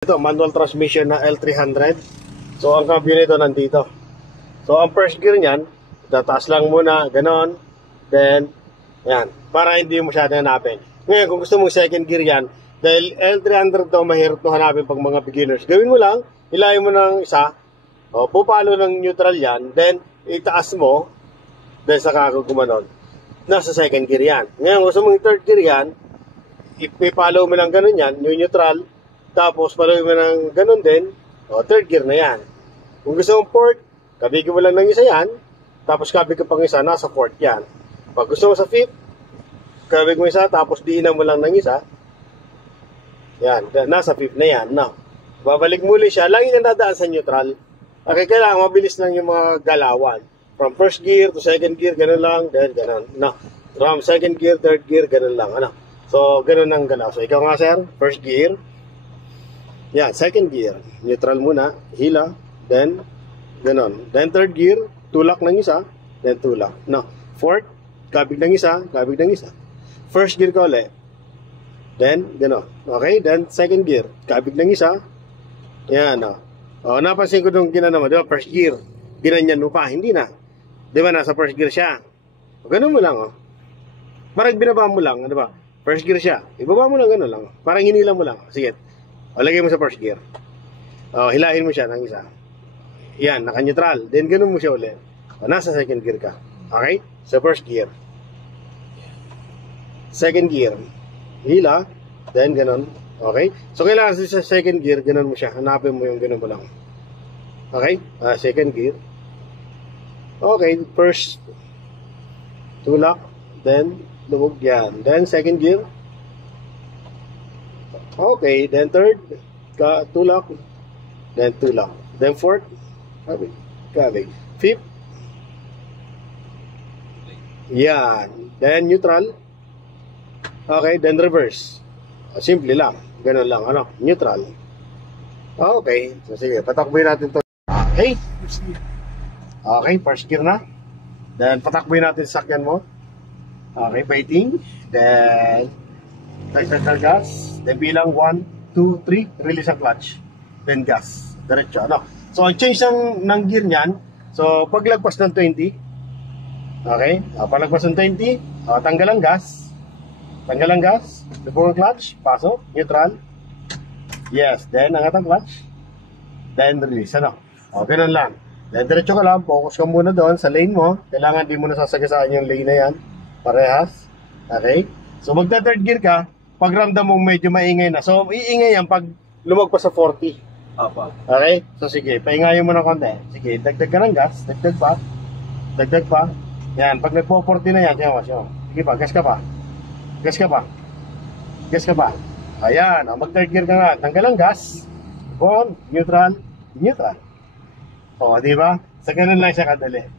Ito, manual transmission na L300. So, ang cambio nito nandito. So, ang first gear niyan, tataas lang muna, ganon. Then, yan, para hindi mo masyado hanapin. Ngayon, kung gusto mong second gear yan, dahil L300 daw mahirap na hanapin pag mga beginners, gawin mo lang, ilayin mo ng isa, pupalo ng neutral yan, then, itaas mo, then saka gumanon. Nasa second gear yan. Ngayon, gusto mong third gear yan, ipipalo mo lang ganon yan, yung neutral, tapos paloy mo ng ganun din, third gear na yan. Kung gusto mong fourth, kabigin mo lang ng isa yan, tapos kabig ka pang isa, nasa fourth yan. Pag gusto mo sa fifth, kabig mo isa, tapos diinan mo lang ng isa, yan, nasa fifth na yan. Now, babalik muli siya, lagi kang dadaan sa neutral. Okay, kailangan mabilis lang yung mga galawan. From first gear to second gear, ganun lang, then ganun. No, from second gear, third gear, ganun lang. Ano? So, ganun ang galaw. So, ikaw nga sir, first gear, yan, second gear, neutral muna, hila, then, ganon. Then, third gear, tulak ng isa, then tulak. No, fourth, kabig ng isa, kabig ng isa. First gear ka ulit, then, ganon. Okay, then, second gear, kabig ng isa, yan, no. Napansin ko nung ginano mo, di ba, first gear, ginanyan mo pa, hindi na. Di ba, nasa first gear siya. Ganon mo lang, Parang binaba mo lang, di ba? First gear siya, ibaba mo lang, ganon lang. Parang hinila mo lang, sige. Lagay mo sa first gear. Hilahin mo siya ng isa. Yan, naka-neutral. Then, ganun mo siya ulit. Nasa second gear ka. Okay? Sa first gear. Second gear. Hila. Then, ganun. Okay? So, kailangan sa second gear, ganun mo siya. Hanapin mo yung ganun mo lang. Okay? Second gear. Okay. First. Tulak. Then, lubog yan. Then, second gear. Okay, then third, tulak, then tulak, then fourth, kabig, fifth, yan, then neutral, okay, then reverse, simple lang, ganun lang, neutral, okay, so sige, patakboy natin to, okay, first gear na, then patakboy natin sakyan mo, okay, waiting, then, tag gas, then bilang 1, 2, 3, release ang clutch, then gas, diretso, So, ang change ng gear niyan, so, paglagpas ng 20, okay, paglagpas ng 20, tanggal ang gas, lubog ang clutch, pasok, neutral, yes, then angat ang clutch, then release, ganun lang. Then, diretso ka lang, focus ka muna doon sa lane mo, kailangan di mo nasasagasaan yung lane na yan, parehas, okay, so, magta-third gear ka, pag ramdam mo medyo maingay na. So, iingay yan pag lumagpas sa 40. Okay? So, sige, paingayin mo ng konti. Sige, dagdag ka ng gas. Dagdag pa. Yan, pag nagpo-40 na yan, sige pa, gas ka pa. Ayan, mag-third gear ka nga. Tanggal ang gas. Neutral. Di ba? Sa ganun lang siya kadali.